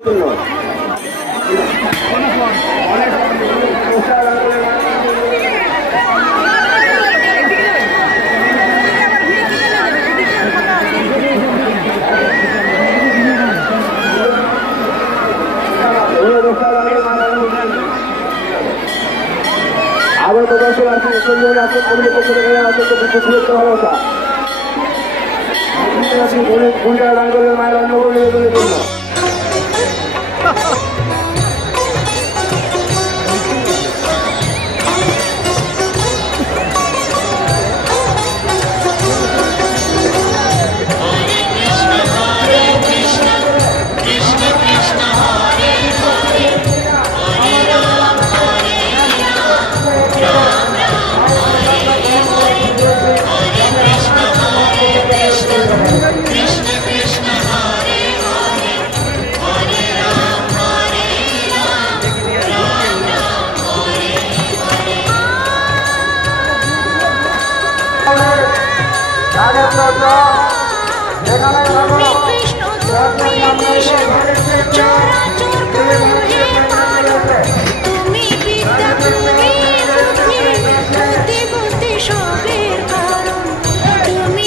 আবার প্রদর্শন আছে কমিটির পক্ষ থেকে শুভেচ্ছা ভালোবাসা ভূমিকা দান করলেন মায়ের অন্নপূর্ণের জন্য। কৃষ্ণ তুমি চরাচর